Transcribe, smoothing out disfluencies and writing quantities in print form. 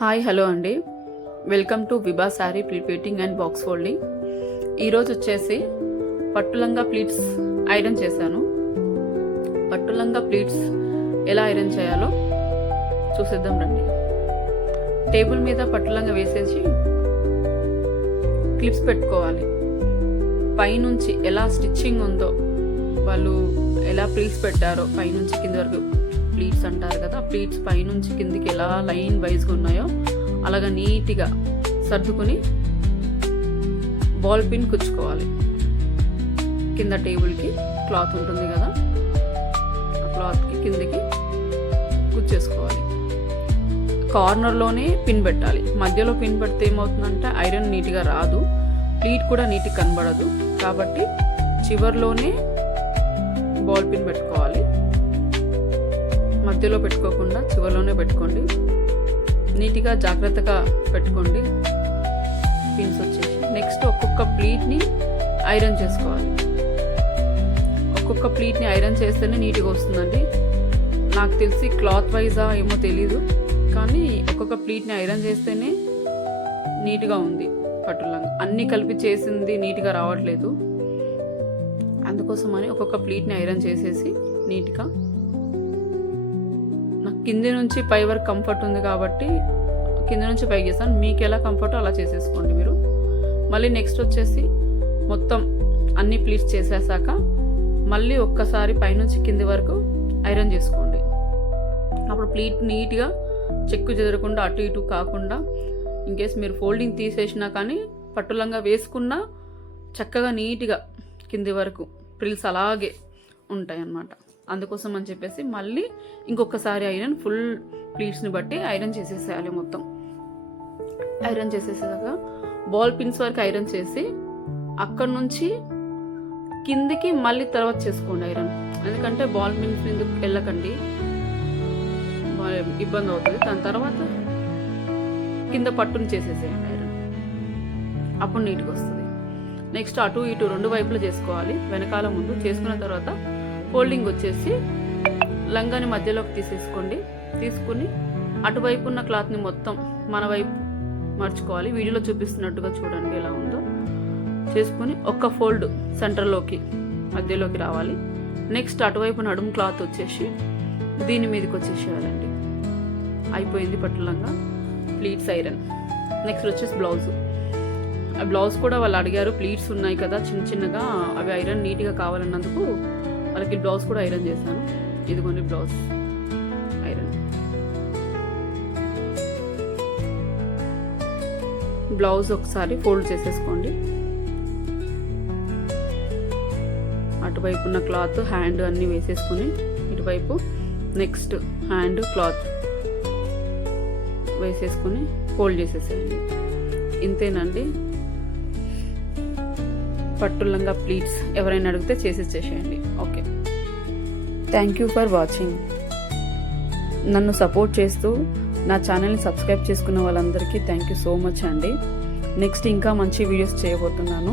Hi hello అండి, welcome to Vibha sari prepleating and box folding. ఈరోజు వచ్చేసి పట్టులంగా ప్లీట్స్ ఐరన్ చేశాను. పట్టులంగా ప్లీట్స్ ఎలా ఐరన్ చేయాలో చూసేద్దాం రండి. టేబుల్ మీద పట్టులంగా వేసేసి క్లిప్స్ పెట్టుకోవాలి. పైనుంచి ఎలా స్టిచ్చింగ్ ఉందో, వాళ్ళు ఎలా ప్లీట్స్ పెట్టారో పైనుంచి కింది వరకు ప్లీట్స్ అంటారు కదా, ప్లీట్స్ పైనుంచి కిందికి ఎలా లైన్ వైజ్గా ఉన్నాయో అలాగా నీట్గా సర్దుకుని బాల్ పిన్ కుచ్చుకోవాలి. కింద టేబుల్కి క్లాత్ ఉంటుంది కదా, ఆ క్లాత్కి కిందికి కుచ్చేసుకోవాలి. కార్నర్లోనే పిన్ పెట్టాలి. మధ్యలో పిన్ పెడితే ఏమవుతుందంటే ఐరన్ నీట్గా రాదు, ప్లీట్ కూడా నీట్గా కనబడదు. కాబట్టి చివర్లోనే బాల్ పిన్ పెట్టుకోవాలి. మధ్యలో పెట్టుకోకుండా చివర్లోనే పెట్టుకోండి. నీట్గా జాగ్రత్తగా పెట్టుకోండి పిన్స్ వచ్చేసి. నెక్స్ట్ ఒక్కొక్క ప్లీట్ని ఐరన్ చేసుకోవాలి. ఒక్కొక్క ప్లీట్ని ఐరన్ చేస్తేనే నీట్గా వస్తుందండి. నాకు తెలిసి క్లాత్ వైజా ఏమో తెలీదు, కానీ ఒక్కొక్క ప్లీట్ని ఐరన్ చేస్తేనే నీట్గా ఉంది. పట్టులంగా అన్నీ కలిపి చేసింది నీట్గా రావట్లేదు. అందుకోసమని ఒక్కొక్క ప్లీట్ని ఐరన్ చేసేసి నీట్గా, నాకు కింది నుంచి పై వరకు కంఫర్ట్ ఉంది కాబట్టి కింద నుంచి పైకి చేస్తాను. మీకు ఎలా కంఫర్టో అలా చేసేసుకోండి మీరు. మళ్ళీ నెక్స్ట్ వచ్చేసి మొత్తం అన్ని ప్లీట్స్ చేసేసాక మళ్ళీ ఒక్కసారి పైనుంచి కింది వరకు ఐరన్ చేసుకోండి. అప్పుడు ప్లీట్ నీట్గా చెక్కు చెదరకుండా అటు ఇటు కాకుండా, ఇన్కేస్ మీరు ఫోల్డింగ్ తీసేసినా కానీ పట్టులంగా వేసుకున్నా చక్కగా నీట్గా కింది వరకు ప్రిల్స్ అలాగే ఉంటాయి అన్నమాట. అందుకోసం అని చెప్పేసి మళ్ళీ ఇంకొకసారి ఐరన్ ఫుల్ ప్లీట్స్ని బట్టి ఐరన్ చేసేసేయాలి. మొత్తం ఐరన్ చేసేసాక బాల్ పిన్స్ వరకు ఐరన్ చేసి అక్కడ నుంచి కిందికి మళ్ళీ తర్వాత చేసుకోండి ఐరన్. ఎందుకంటే బాల్ పిన్స్ ఎందుకు వెళ్ళకండి, ఇబ్బంది అవుతుంది. దాని తర్వాత కింద పట్టుని చేసేసేయండి ఐరన్, అప్పుడు నీట్గా వస్తుంది. నెక్స్ట్ అటు ఇటు రెండు వైపులు చేసుకోవాలి, వెనకాల ముందు. చేసుకున్న తర్వాత ఫోల్డింగ్ వచ్చేసి లంగాని మధ్యలోకి తీసేసుకోండి. తీసుకుని అటువైపు ఉన్న క్లాత్ని మొత్తం మన వైపు మర్చుకోవాలి. వీడియోలో చూపిస్తున్నట్టుగా చూడండి ఎలా ఉందో. చేసుకుని ఒక్క ఫోల్డ్ సెంటర్లోకి మధ్యలోకి రావాలి. నెక్స్ట్ అటువైపు నడుము క్లాత్ వచ్చేసి దీని మీదకి వచ్చేసేయాలండి. అయిపోయింది పట్టులంగా ప్లీట్స్ ఐరన్. నెక్స్ట్ వచ్చేసి బ్లౌజ్. ఆ బ్లౌజ్ కూడా వాళ్ళు అడిగారు, ప్లీట్స్ ఉన్నాయి కదా చిన్న చిన్నగా, అవి ఐరన్ నీట్గా కావాలన్నందుకు వాళ్ళకి బ్లౌజ్ కూడా ఐరన్ చేశాను. ఇదిగోండి బ్లౌజ్ ఐరన్. బ్లౌజ్ ఒకసారి ఫోల్డ్ చేసేసుకోండి. అటువైపు ఉన్న క్లాత్ హ్యాండ్ అన్నీ వేసేసుకుని ఇటువైపు నెక్స్ట్ హ్యాండ్ క్లాత్ వేసేసుకుని ఫోల్డ్ చేసేసేయండి. ఇంతేనండి పట్టులంగా ప్లీట్స్. ఎవరైనా అడిగితే చేసేసేయండి. Okay, thank you for watching. నన్ను సపోర్ట్ చేస్తూ నా ఛానల్ని సబ్స్క్రైబ్ చేసుకున్న వాళ్ళందరికీ థ్యాంక్ యూ సో మచ్ అండి. నెక్స్ట్ ఇంకా మంచి వీడియోస్ చేయబోతున్నాను.